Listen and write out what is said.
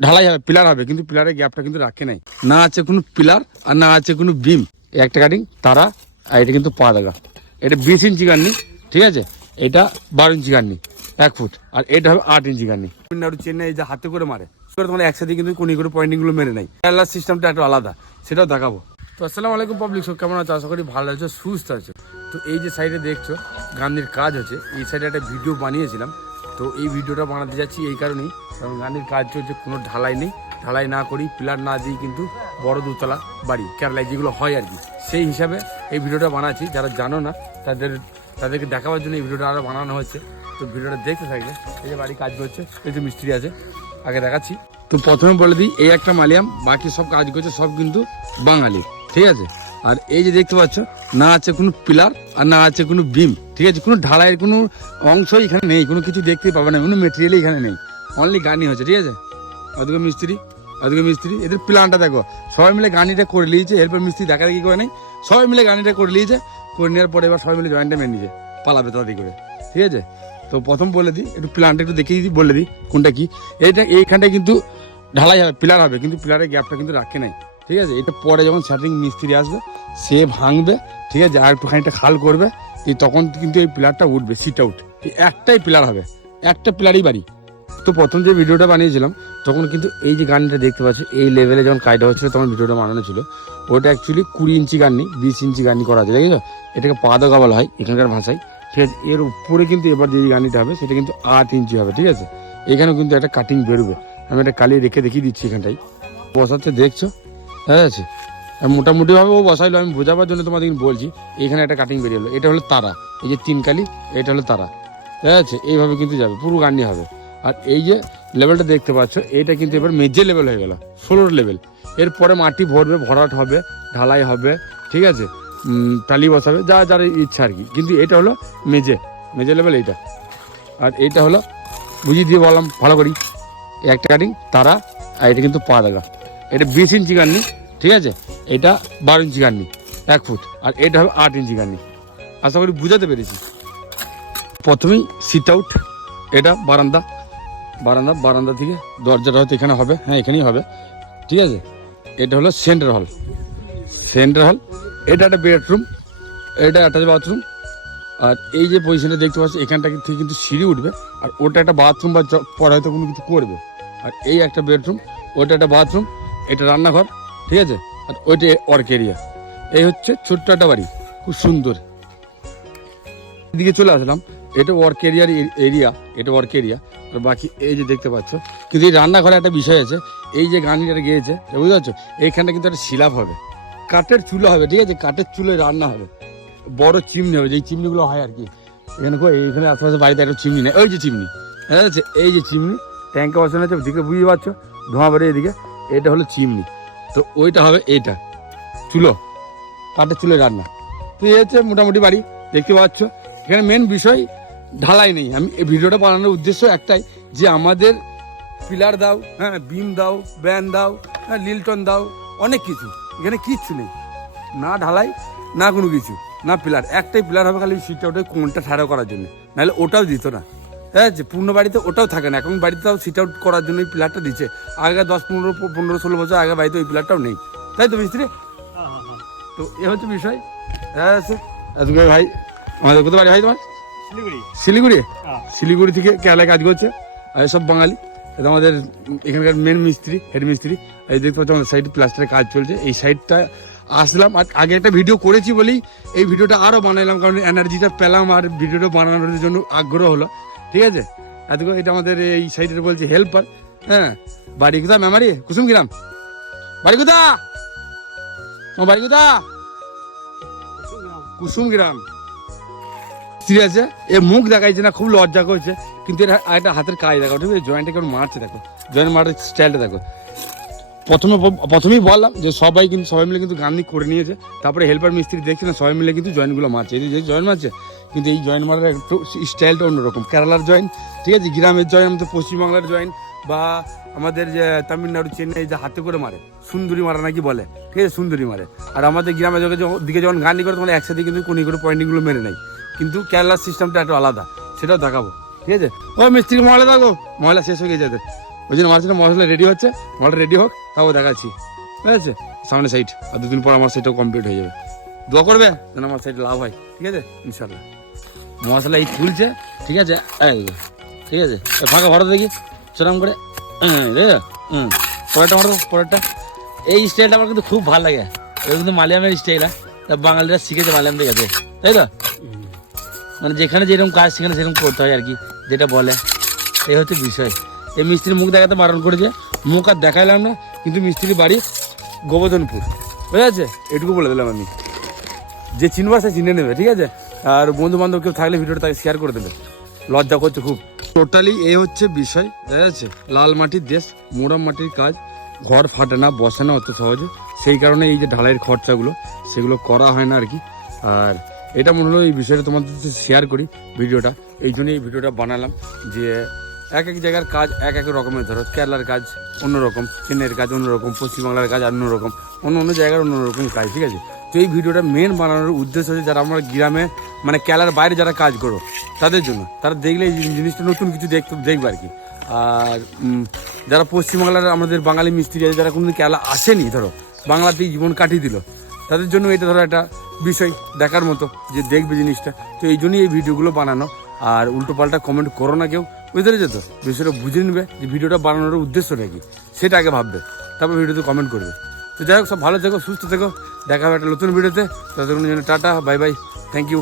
ঢালাই হবে, পিলার হবে, কিন্তু পিলারের গ্যাপটা কিন্তু রাখে নাই, না আছে কোনো পিলার আর না আছে কোনো বিম। একটা কাটিং তারা, আর এটা কিন্তু পা দাগা। এটা 20 ইঞ্চি গান্নি, ঠিক আছে। এটা 12 ইঞ্চি গান্নি 1 ফুট, আর এটা হবে 8 ইঞ্চি গান্নি। তামিলনাড়ু চেন্নাই যে হাতে করে মারে, তোমার একসাথে কিন্তু কোনি করে পয়েন্টিংগুলো মেরে নেয়। কেরালার সিস্টেমটা একটু আলাদা, সেটাও দেখাবো। তো আসসালামু আলাইকুম পাবলিক, সব কেমন আছে? আশা করি ভালো আছে, সুস্থ আছে। তো এই যে সাইডে দেখছো গান্নির কাজ হচ্ছে, এই সাইডে একটা ভিডিও বানিয়েছিলাম। তো এই ভিডিওটা বানাতে যাচ্ছি এই কারণেই, কারণ গান্নির কাজ চলছে, কোনো ঢালাই নেই। ঢালাই না করি, পিলার না দিই, কিন্তু বড় দুতলা বাড়ি কেরালায় যেগুলো হয় আর কি, সেই হিসাবে এই ভিডিওটা বানাচ্ছি। যারা জানো না তাদেরকে দেখাবার জন্য এই ভিডিওটা আরও বানানো হচ্ছে। তো ভিডিওটা দেখতে থাকবে। এই যে বাড়ি কাজ করছে, এই যে মিস্ত্রি আছে, আগে দেখাচ্ছি। তো প্রথমে বলে দিই, এই একটা মালিয়াম, বাকি সব কাজ করছে সব কিন্তু বাঙালি, ঠিক আছে। আর এই যে দেখতে পাচ্ছ, না আছে কোনো পিলার আর না আছে কোনো বিম, ঠিক আছে। কোনো ঢালাইয়ের কোনো অংশ এখানে নেই, কোনো কিছু দেখতেই পাবে না, কোনো মেটেরিয়ালই এখানে নেই, অনলি গানি হচ্ছে, ঠিক আছে। ওদিকে মিস্ত্রি, এদের প্ল্যানটা দেখো, সবাই মিলে গানিটা করে নিয়েছে। হেল্পার মিস্ত্রি দেখা দেখি করে নেই, সবাই মিলে গানিটা করে নিয়েছে। করে নেওয়ার পরে এবার সবাই মিলে জয়েন্টটা মেনে নিয়েছে, পালাবে তাড়াতাড়ি করে, ঠিক আছে। তো প্রথম বলে দিই, একটু প্ল্যানটা একটু দেখিয়ে দিই, বলে দিই কোনটা কি। এইখানটায় কিন্তু ঢালাই হবে, পিলার হবে, কিন্তু পিলারের গ্যাপটা কিন্তু রাখে নাই, ঠিক আছে। এটা পরে যখন স্যাটারিং মিস্ত্রি আসবে, সে ভাঙবে, ঠিক আছে, আর একটু খানিকটা খাল করবে, তখন কিন্তু এই পিলারটা উঠবে, সিট আউট। একটাই পিলার হবে, একটা পিলারই বাড়ি। তো প্রথম যে ভিডিওটা বানিয়েছিলাম, তখন কিন্তু এই যে গানটা দেখতে পাচ্ছ, এই লেভেলে যখন কাজটা হচ্ছিল তখন ভিডিওটা বানানো ছিল। ওটা অ্যাকচুয়ালি 20 ইঞ্চি গান্নি, 20 ইঞ্চি গান্নি করা আছে, দেখেছো। এটাকে পা দাগা বলা হয় এখানকার ভাষায়, ঠিক আছে। এর উপরে কিন্তু এবার যে গানিটা হবে সেটা কিন্তু 8 ইঞ্চি হবে, ঠিক আছে। এখানেও কিন্তু একটা কাটিং বেরোবে, আমি একটা কালি রেখে দেখিয়ে দিচ্ছি। এখানটাই বসাচ্ছে, দেখছো, ঠিক আছে। মোটামুটি ভাবে ও বসাইলো, আমি বোঝাবার জন্য তোমাদের বলছি। এখানে একটা কাটিং বেরিয়ে এলো, এটা হলো তারা, এই যে 3 কালি, এটা হলো তারা, ঠিক আছে। এইভাবে কিন্তু যাবে, পুরো গান্নি হবে। আর এই যে লেভেলটা দেখতে পাচ্ছ, এটা কিন্তু এবার মেজে লেভেল হয়ে গেল, ফ্লোর লেভেল। এরপরে মাটি ভরবে, ভরাট হবে, ঢালাই হবে, ঠিক আছে, টালি বসাবে, যা যার ইচ্ছা আর কি। কিন্তু এটা হলো মেজে লেভেল এইটা। আর এইটা হলো, বুঝিয়ে দিয়ে বললাম ভালো করি, একটা কাটিং তারা, আর এটা কিন্তু পা দাগা। এটা 20 ইঞ্চি গান্নি, ঠিক আছে। এটা 12 ইঞ্চি গান্নি 1 ফুট, আর এটা হবে 8 ইঞ্চি গান্নি। আশা করি বুঝাতে পেরেছি। প্রথমেই সিট আউট, এটা বারান্দা থেকে দরজাটা হয়তো এখানে হবে, হ্যাঁ এখানেই হবে, ঠিক আছে। এটা হলো সেন্টার হল, এটা একটা বেডরুম, এটা অ্যাটাচ বাথরুম। আর এই যে পজিশনে দেখতে পাচ্ছি, এখানটা থেকে কিন্তু সিঁড়ি উঠবে, আর ওটা একটা বাথরুম, বা পরে হয়তো কোনো কিছু করবে। আর এই একটা বেডরুম, ওটা একটা বাথরুম, এটা রান্নাঘর, ঠিক আছে। আর ওইটা ওয়ার্ক এরিয়া। এই হচ্ছে ছোট্ট একটা বাড়ি, খুব সুন্দর। এদিকে চলে আসলাম, এটা ওয়ার্ক এরিয়া, আর বাকি এই যে দেখতে পাচ্ছ। কিন্তু এই রান্নাঘরে একটা বিষয় আছে, এই যে গানিটা গিয়েছে, বুঝতে পারছো, এইখানটা কিন্তু একটা শিলাপ হবে, কাঠের চুলো হবে, ঠিক আছে। কাঠের চুলোয় রান্না হবে, বড় চিমনি হবে, যেই চিমনিগুলো হয় আর কি। এইখানে আশেপাশে বাড়িতে একটা চিমনি নেই, ওই যে চিমনি, ঠিক আছে। এই যে চিমনি, ট্যাঙ্কে বসানো আছে, দিকে বুঝতে পারছো, ধোঁয়া বেড়ে এদিকে, এটা হলো চিমনি। তো ওইটা হবে এইটা চুলো, কাঠের চুলোয় রান্না। তো এই হচ্ছে মোটামুটি বাড়ি, দেখতে পাচ্ছ। এখানে মেন বিষয় ঢালাই নেই। আমি এই ভিডিওটা বানানোর উদ্দেশ্য একটাই, যে আমাদের পিলার দাও, হ্যাঁ, বিম দাও, ব্যান দাও, হ্যাঁ, লিল্টন দাও, অনেক কিছু, এখানে কিচ্ছু নেই, না ঢালাই, না কোনো কিছু, না পিলার। একটাই পিলার হবে, খালি সিটটা ওটা কোনটা ঠাড়া করার জন্য, নাহলে ওটাও দিত না, ঠিক আছে। পূর্ণ বাড়িতে ওটাও থাকে না, এখন বাড়িতে তাও সিট আউট করার জন্য এই পিলারটা দিচ্ছে। আগে 10-15-16 বছর আগে বাড়িতে ওই পিলারটাও নেই, তাই তো মিস্ত্রি? তো এ হচ্ছে বিষয়, আজকে ভাই আমাদের কোথায় বাড়ি ভাই তোমার? শিলিগুড়ি থেকে কেরালায় কাজ করছে, আর সব বাঙালি। এটা আমাদের এখানকার মেন মিস্ত্রি, হেড মিস্ত্রি। এই দেখতে পাচ্ছি আমাদের সাইড প্লাস্টারের কাজ চলছে, এই সাইডটা আসলাম। আর আগে একটা ভিডিও করেছি বলেই এই ভিডিওটা আরও বানাইলাম, কারণ এনার্জিটা পেলাম আর ভিডিওটা বানানোর জন্য আগ্রহ হলো, ঠিক আছে। এতগুলো এটা আমাদের এই সাইডের বলছে হেল্পার, হ্যাঁ। বাড়ি কোথা মেমারি? কুসুম গ্রাম। বাড়ি কোথা? কুসুম গ্রাম। ঠিক আছে, এ মুখ দেখাইছে না, খুব লজ্জা করছে, কিন্তু এর একটা হাতের কাজ দেখো, ঠিক আছে। জয়েন্টে কেমন মারছে দেখো, জয়েন্ট মারার স্টাইলটা দেখো। প্রথমেই বললাম যে সবাই মিলে কিন্তু গান্নি করে নিয়েছে, তারপরে হেল্পার মিস্ত্রি দেখছে না, সবাই মিলে কিন্তু জয়েন্টগুলো মারছে, এই যে জয়েন্ট মারছে। কিন্তু এই জয়েন্ট মারার একটু স্টাইলটা অন্যরকম, কেরালার জয়েন্ট, ঠিক আছে, গ্রামের জয়েন্ট, আমাদের পশ্চিমবাংলার জয়েন্ট, বা আমাদের যে তামিলনাড়ু চেন্নাই যে হাতে করে মারে, সুন্দরী মারা নাকি বলে, ঠিক আছে, সুন্দরী মারে। আর আমাদের গ্রামের দিকে যখন গান্নি করে, তখন একসাথে কিন্তু কোনি করে পয়েন্টিংগুলো মেরে নেয়, কিন্তু কেরালার সিস্টেমটা একটু আলাদা, সেটাও দেখাবো, ঠিক আছে। ও মিস্ত্রি ময়লা থাকো, ময়লা শেষ হয়ে গেছে, ওই জন্য মাছটা মশলা রেডি হচ্ছে, মালটা রেডি হোক তাও দেখাচ্ছি, ঠিক আছে? সামনে সাইড আর 2 দিন পর আমার সাইডটাও কমপ্লিট হয়ে যাবে। দোয়া করবে যেন আমার সাইড লাভ হয়, ঠিক আছে? ইনশাল্লাহ। মশলা এই তুলছে, ঠিক আছে? ঠিক আছে, ফাঁকা ভরো দেখি সেরকম করে। পরেরটা মারো, পরেরটা। এই স্টাইলটা আমার কিন্তু খুব ভালো লাগে, এটা কিন্তু মালিয়ামের স্টাইল। তা বাঙালিরা শিখেছে মালিয়ামদের কাছে, তাই তো? মানে যেখানে যেরকম কাজ সেখানে সেরকম করতে হয় আর কি, যেটা বলে এই হচ্ছে বিষয়। এই মিস্ত্রির মুখ দেখাতে বারণ করেছে, মুখ আর দেখাইলাম না, কিন্তু মিস্ত্রির বাড়ি গোবর্ধনপুর, বুঝা যাচ্ছে? এটুকু বলে দিলাম আমি। যে চিনবা সে চিনে নেবে, ঠিক আছে? আর বন্ধু বান্ধব কেউ থাকলে ভিডিওটা তাকে শেয়ার করে দেবে, লজ্জা করছে খুব। টোটালি এই হচ্ছে বিষয়, বুঝা যাচ্ছে? লাল মাটির দেশ, মোড়াম মাটির কাজ, ঘর ফাটে না, বসে না অত সহজে, সেই কারণে এই যে ঢালাইয়ের খরচাগুলো সেগুলো করা হয় না আর কি। আর এটা মনে হলো এই বিষয়টা তোমাদের শেয়ার করি ভিডিওটা, এই জন্যই এই ভিডিওটা বানালাম যে এক এক জায়গার কাজ এক এক রকমের। ধরো কেরালার কাজ অন্যরকম, চেন্নাইয়ের কাজ অন্যরকম, পশ্চিমবাংলার কাজ অন্যরকম, অন্য অন্য জায়গার অন্য রকম কাজ, ঠিক আছে? তো এই ভিডিওটা মেন বানানোর উদ্দেশ্য হচ্ছে যারা আমরা গ্রামে মানে কেরালার বাইরে যারা কাজ করো তাদের জন্য, তারা দেখলে এই জিনিসটা নতুন কিছু দেখবে আর কি। আর যারা পশ্চিমবাংলার আমাদের বাঙালি মিস্ত্রি আছে, যারা কোনোদিন কেরালা আসেনি, ধরো বাংলাতেই জীবন কাটিয়ে দিল, তাদের জন্য এটা ধরো একটা বিষয় দেখার মতো, যে দেখবে জিনিসটা। তো এই জন্যই এই ভিডিওগুলো বানানো। আর উল্টো পাল্টা কমেন্ট করো না কেউ, বুঝতে পেরেছো তো? বিষয়টা বুঝে নেবে যে ভিডিওটা বানানোর উদ্দেশ্যটা কি, সেটা আগে ভাববে, তারপর ভিডিওতে কমেন্ট করবে। তো যাই হোক, সব ভালো থেকো, সুস্থ থেকো, দেখা হবে একটা নতুন ভিডিওতে। ততক্ষণের জন্য tata, bye bye, thank you.